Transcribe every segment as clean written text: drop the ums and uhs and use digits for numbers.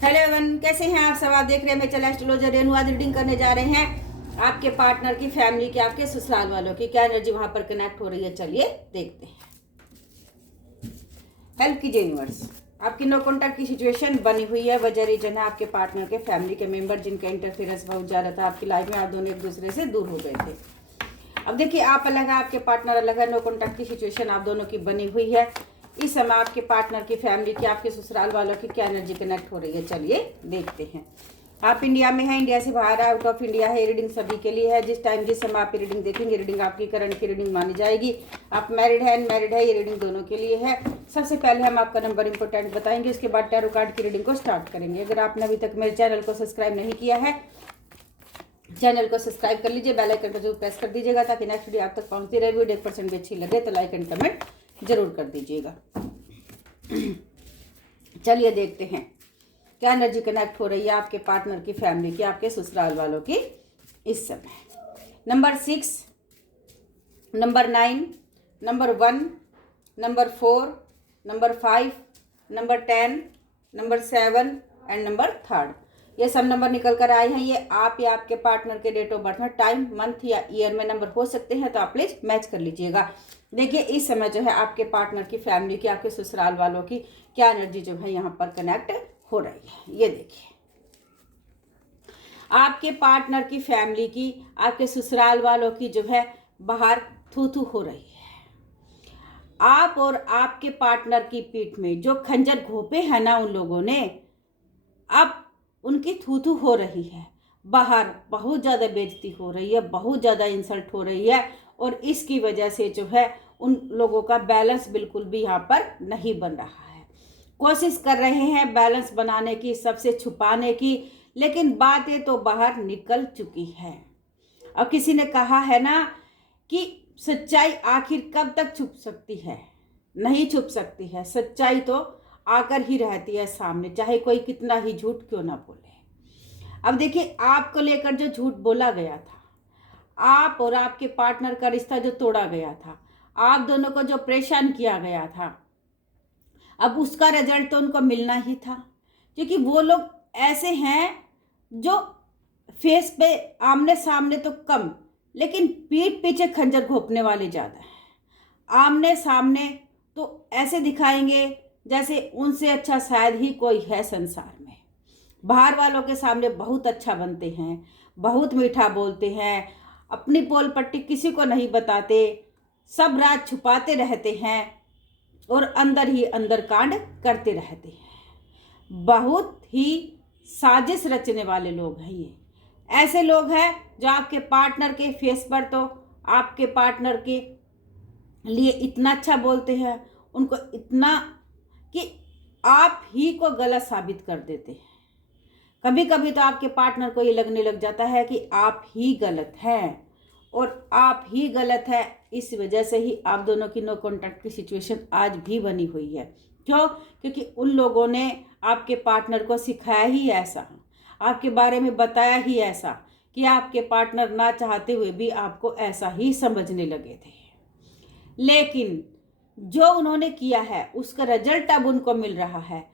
Hello everyone, कैसे हैं आप सब। आप देख रहे हैं मैं चला एस्ट्रोलॉजर रेनू। आज रीडिंग करने जा रहे हैं आपके पार्टनर की, फैमिली की, आपके ससुराल वालों की क्या एनर्जी वहां पर कनेक्ट हो रही है। चलिए देखते हैं। हेल्प कीजिए यूनिवर्स। आपकी नो कॉन्टैक्ट की सिचुएशन बनी हुई है। वजह रीजन है आपके पार्टनर के फैमिली के मेंबर जिनका इंटरफेरेंस बहुत ज़्यादा था आपकी लाइफ में। आप दोनों एक दूसरे से दूर हो गए थे। अब देखिए, आप अलग है, आपके पार्टनर अलग है। नो कॉन्टैक्ट की सिचुएशन आप दोनों की बनी हुई है। इस समय आपके पार्टनर की, फैमिली की, आपके ससुराल वालों की क्या एनर्जी कनेक्ट हो रही है। चलिए देखते हैं। आप इंडिया में हैं, इंडिया से बाहर आउट ऑफ इंडिया है। रीडिंग सभी के लिए है। जिस टाइम जिस समय आप रीडिंग देखेंगे, रीडिंग आपकी करंट की रीडिंग मानी जाएगी। आप मैरिड है, अनमैरिड है, ये रीडिंग दोनों के लिए है। सबसे पहले हम आपका नंबर इंपोर्टेंट बताएंगे, उसके बाद टैरो कार्ड की रीडिंग को स्टार्ट करेंगे। अगर आपने अभी तक मेरे चैनल को सब्सक्राइब नहीं किया है, चैनल को सब्सक्राइब कर लीजिए। बेल आइकन को जरूर प्रेस कर दीजिएगा ताकि नेक्स्ट वीडियो आप तक पहुंचती रहे। वीडियो 1% भी अच्छी लगे तो लाइक एंड कमेंट जरूर कर दीजिएगा। चलिए देखते हैं क्या एनर्जी कनेक्ट हो रही है आपके पार्टनर की, फैमिली की, आपके ससुराल वालों की इस समय। Number 6, number 9, number 1, number 4, number 5, number 10, number 7 and number 3। ये सब नंबर निकल कर आए हैं। ये आप या आपके पार्टनर के डेट ऑफ बर्थ में, टाइम, मंथ या ईयर में नंबर हो सकते हैं, तो आप प्लीज मैच कर लीजिएगा। देखिए, इस समय जो है आपके पार्टनर की, फैमिली की, आपके ससुराल वालों की क्या एनर्जी जो है यहाँ पर कनेक्ट हो रही है। ये देखिए, आपके पार्टनर की, फैमिली की, आपके ससुराल वालों की जो है बाहर थू थू हो रही है। आप और आपके पार्टनर की पीठ में जो खंजर घोपे हैं ना उन लोगों ने, अब उनकी थू थू हो रही है। बाहर बहुत ज़्यादा बेइज्जती हो रही है, बहुत ज़्यादा इंसल्ट हो रही है। और इसकी वजह से जो है उन लोगों का बैलेंस बिल्कुल भी यहाँ पर नहीं बन रहा है। कोशिश कर रहे हैं बैलेंस बनाने की, सबसे छुपाने की, लेकिन बातें तो बाहर निकल चुकी है। अब किसी ने कहा है ना कि सच्चाई आखिर कब तक छुप सकती है। नहीं छुप सकती है। सच्चाई तो आकर ही रहती है सामने, चाहे कोई कितना ही झूठ क्यों ना बोले। अब देखिए, आपको लेकर जो झूठ बोला गया था, आप और आपके पार्टनर का रिश्ता जो तोड़ा गया था, आप दोनों को जो परेशान किया गया था, अब उसका रिजल्ट तो उनको मिलना ही था। क्योंकि वो लोग ऐसे हैं जो फेस पे आमने सामने तो कम, लेकिन पीठ पीछे खंजर घोंपने वाले ज़्यादा हैं। आमने सामने तो ऐसे दिखाएंगे जैसे उनसे अच्छा शायद ही कोई है संसार में। बाहर वालों के सामने बहुत अच्छा बनते हैं, बहुत मीठा बोलते हैं, अपनी पोल पट्टी किसी को नहीं बताते, सब राज छुपाते रहते हैं और अंदर ही अंदर कांड करते रहते हैं। बहुत ही साजिश रचने वाले लोग हैं ये। ऐसे लोग हैं जो आपके पार्टनर के फेस पर तो आपके पार्टनर के लिए इतना अच्छा बोलते हैं, उनको इतना कि आप ही को गलत साबित कर देते हैं। कभी कभी तो आपके पार्टनर को ये लगने लग जाता है कि आप ही गलत हैं और आप ही गलत है। इस वजह से ही आप दोनों की नो कॉन्टैक्ट की सिचुएशन आज भी बनी हुई है। क्यों? क्योंकि उन लोगों ने आपके पार्टनर को सिखाया ही ऐसा, आपके बारे में बताया ही ऐसा कि आपके पार्टनर ना चाहते हुए भी आपको ऐसा ही समझने लगे थे। लेकिन जो उन्होंने किया है उसका रिजल्ट अब उनको मिल रहा है।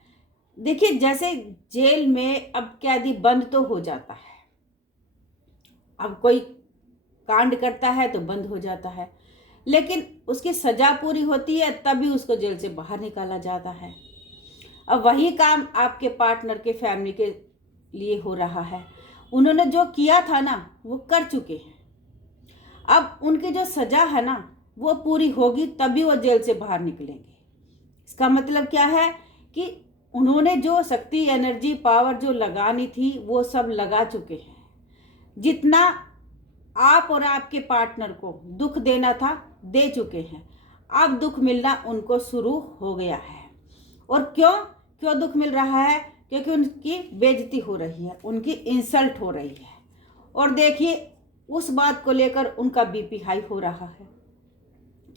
देखिए, जैसे जेल में अब कैदी बंद तो हो जाता है, अब कोई कांड करता है तो बंद हो जाता है, लेकिन उसकी सजा पूरी होती है तभी उसको जेल से बाहर निकाला जाता है। अब वही काम आपके पार्टनर के, फैमिली के लिए हो रहा है। उन्होंने जो किया था ना वो कर चुके हैं। अब उनकी जो सजा है ना वो पूरी होगी तभी वो जेल से बाहर निकलेंगे। इसका मतलब क्या है कि उन्होंने जो शक्ति, एनर्जी, पावर जो लगानी थी वो सब लगा चुके हैं। जितना आप और आपके पार्टनर को दुख देना था दे चुके हैं। अब दुख मिलना उनको शुरू हो गया है। और क्यों क्यों दुख मिल रहा है? क्योंकि उनकी बेइज्जती हो रही है, उनकी इंसल्ट हो रही है। और देखिए, उस बात को लेकर उनका बीपी हाई हो रहा है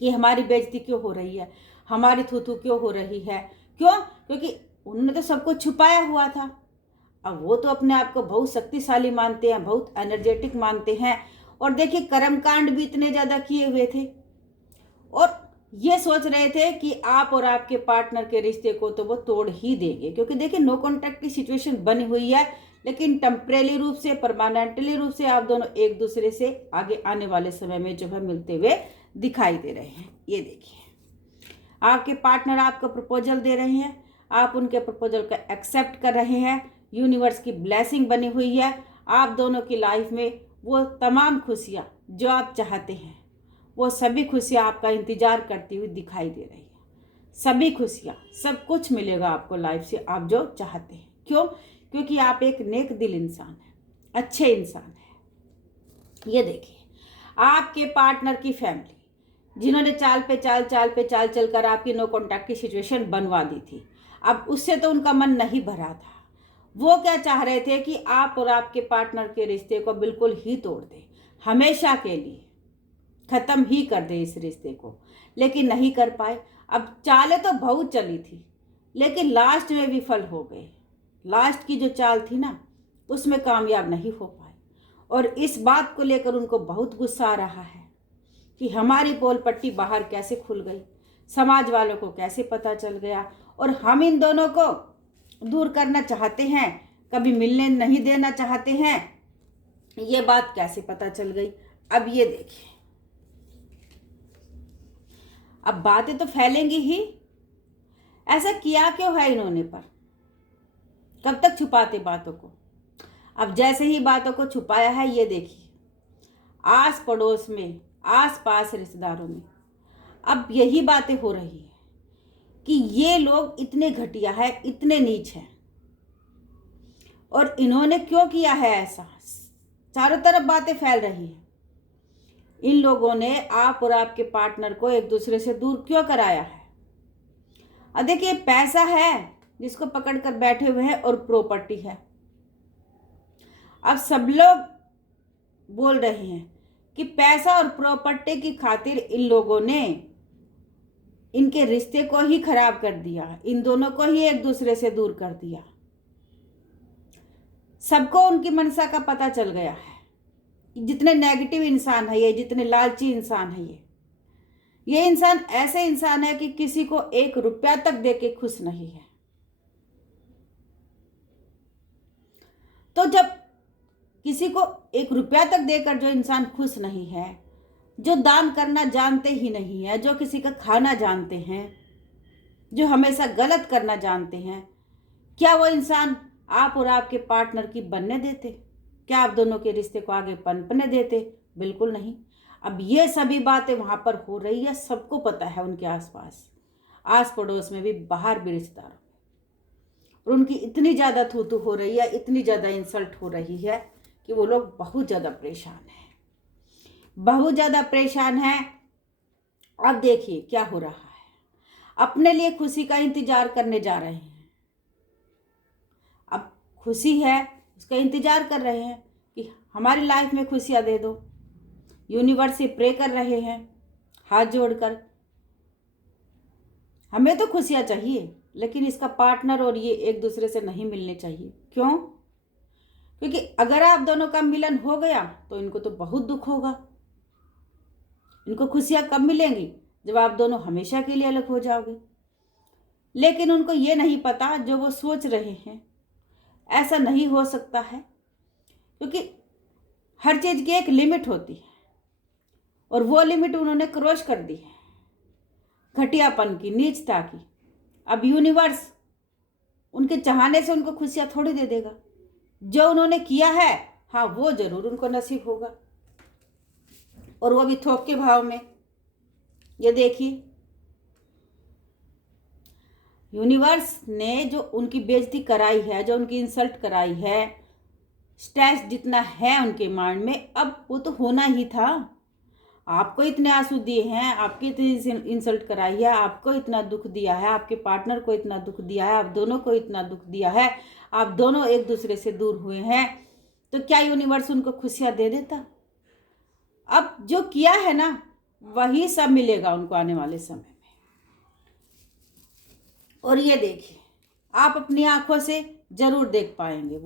कि हमारी बेइज्जती क्यों हो रही है, हमारी थूथू क्यों हो रही है। क्यों? क्योंकि उन्होंने तो सब कुछ छुपाया हुआ था। अब वो तो अपने आप को बहुत शक्तिशाली मानते हैं, बहुत एनर्जेटिक मानते हैं। और देखिए, कर्मकांड भी इतने ज़्यादा किए हुए थे और ये सोच रहे थे कि आप और आपके पार्टनर के रिश्ते को तो वो तोड़ ही देंगे, क्योंकि देखिए नो कॉन्टैक्ट की सिचुएशन बनी हुई है, लेकिन टेम्परेरी रूप से, परमानेंटली रूप से आप दोनों एक दूसरे से आगे आने वाले समय में जो है मिलते हुए दिखाई दे रहे हैं। ये देखिए, आपके पार्टनर आपको प्रपोजल दे रहे हैं, आप उनके प्रपोजल का एक्सेप्ट कर रहे हैं, यूनिवर्स की ब्लेसिंग बनी हुई है। आप दोनों की लाइफ में वो तमाम खुशियाँ जो आप चाहते हैं, वो सभी खुशियाँ आपका इंतज़ार करती हुई दिखाई दे रही है। सभी खुशियाँ, सब कुछ मिलेगा आपको लाइफ से, आप जो चाहते हैं। क्यों? क्योंकि आप एक नेक दिल इंसान हैं, अच्छे इंसान हैं। ये देखिए, आपके पार्टनर की फैमिली जिन्होंने चाल पे चाल कर आपकी नो कॉन्टैक्ट की सिचुएशन बनवा दी थी, अब उससे तो उनका मन नहीं भरा था। वो क्या चाह रहे थे कि आप और आपके पार्टनर के रिश्ते को बिल्कुल ही तोड़ दें, हमेशा के लिए ख़त्म ही कर दे इस रिश्ते को, लेकिन नहीं कर पाए। अब चालें तो बहुत चली थी, लेकिन लास्ट में विफल हो गए। लास्ट की जो चाल थी ना, उसमें कामयाब नहीं हो पाए, और इस बात को लेकर उनको बहुत गुस्सा आ रहा है कि हमारी पोल पट्टी बाहर कैसे खुल गई, समाज वालों को कैसे पता चल गया, और हम इन दोनों को दूर करना चाहते हैं, कभी मिलने नहीं देना चाहते हैं, ये बात कैसे पता चल गई। अब ये देखिए, अब बातें तो फैलेंगी ही। ऐसा किया क्यों है इन्होंने? पर कब तक छुपाते बातों को? अब जैसे ही बातों को छुपाया है, ये देखिए, आस पड़ोस में, आस पास रिश्तेदारों में अब यही बातें हो रही है कि ये लोग इतने घटिया है, इतने नीच हैं, और इन्होंने क्यों किया है ऐसा। चारों तरफ बातें फैल रही है। इन लोगों ने आप और आपके पार्टनर को एक दूसरे से दूर क्यों कराया है? अब देखिए, पैसा है जिसको पकड़ कर बैठे हुए हैं, और प्रॉपर्टी है। अब सब लोग बोल रहे हैं कि पैसा और प्रॉपर्टी की खातिर इन लोगों ने इनके रिश्ते को ही खराब कर दिया, इन दोनों को ही एक दूसरे से दूर कर दिया। सबको उनकी मनसा का पता चल गया है। जितने नेगेटिव इंसान है ये, जितने लालची इंसान है ये इंसान ऐसे इंसान है कि किसी को 1 रुपया तक दे के खुश नहीं है। तो जब किसी को 1 रुपया तक देकर जो इंसान खुश नहीं है, जो दान करना जानते ही नहीं है, जो किसी का खाना जानते हैं, जो हमेशा गलत करना जानते हैं, क्या वो इंसान आप और आपके पार्टनर की बनने देते? क्या आप दोनों के रिश्ते को आगे पनपने देते? बिल्कुल नहीं। अब ये सभी बातें वहाँ पर हो रही है, सबको पता है, उनके आसपास, आस पड़ोस में भी, बाहर भी, रिश्तेदारों में, और उनकी इतनी ज़्यादा थू हो रही है, इतनी ज़्यादा इंसल्ट हो रही है कि वो लोग बहुत ज़्यादा परेशान हैं, बहुत ज़्यादा परेशान हैं। अब देखिए क्या हो रहा है, अपने लिए खुशी का इंतजार करने जा रहे हैं। अब खुशी है, उसका इंतजार कर रहे हैं कि हमारी लाइफ में खुशियाँ दे दो। यूनिवर्स से प्रे कर रहे हैं हाथ जोड़कर, हमें तो खुशियाँ चाहिए, लेकिन इसका पार्टनर और ये एक दूसरे से नहीं मिलने चाहिए। क्यों? क्योंकि अगर आप दोनों का मिलन हो गया तो इनको तो बहुत दुख होगा। इनको खुशियाँ कब मिलेंगी? जब आप दोनों हमेशा के लिए अलग हो जाओगे। लेकिन उनको ये नहीं पता, जो वो सोच रहे हैं ऐसा नहीं हो सकता है, क्योंकि हर चीज़ की एक लिमिट होती है, और वो लिमिट उन्होंने क्रॉस कर दी है, घटियापन की, नीचता की। अब यूनिवर्स उनके चाहने से उनको खुशियाँ थोड़ी दे देगा। जो उन्होंने किया है, हाँ, वो जरूर उनको नसीब होगा, और वो भी थोक के भाव में। ये देखिए, यूनिवर्स ने जो उनकी बेइज्जती कराई है, जो उनकी इंसल्ट कराई है, स्ट्रेस जितना है उनके माइंड में, अब वो तो होना ही था। आपको इतने आंसू दिए हैं, आपकी इतनी इंसल्ट कराई है, आपको इतना दुख दिया है, आपके पार्टनर को इतना दुख दिया है, आप दोनों को इतना दुख दिया है, आप दोनों एक दूसरे से दूर हुए हैं, तो क्या यूनिवर्स उनको खुशियाँ दे देता? अब जो किया है ना, वही सब मिलेगा उनको आने वाले समय में। और ये देखिए, आप अपनी आंखों से जरूर देख पाएंगे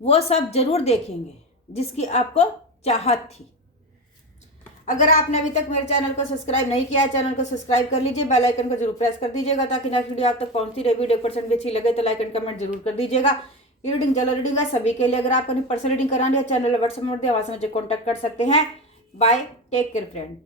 वो सब जरूर देखेंगे जिसकी आपको चाहत थी। अगर आपने अभी तक मेरे चैनल को सब्सक्राइब नहीं किया है, चैनल को सब्सक्राइब कर लीजिए, बेल आइकन को जरूर प्रेस कर दीजिएगा ताकि नेक्स्ट वीडियो आप तक पहुंचती रहे। वीडियो % भी अच्छी लगे तो लाइक एंड कमेंट जरूर कर दीजिएगा। ये रीडिंग जनरल रीडिंग है सभी के लिए। अगर आप अपनी पर्सनल रीडिंग करानी है, चैनल व्हाट्सएप नंबर दिया, वहां से मुझे कॉन्टैक्ट कर सकते हैं। Bye, take care friend.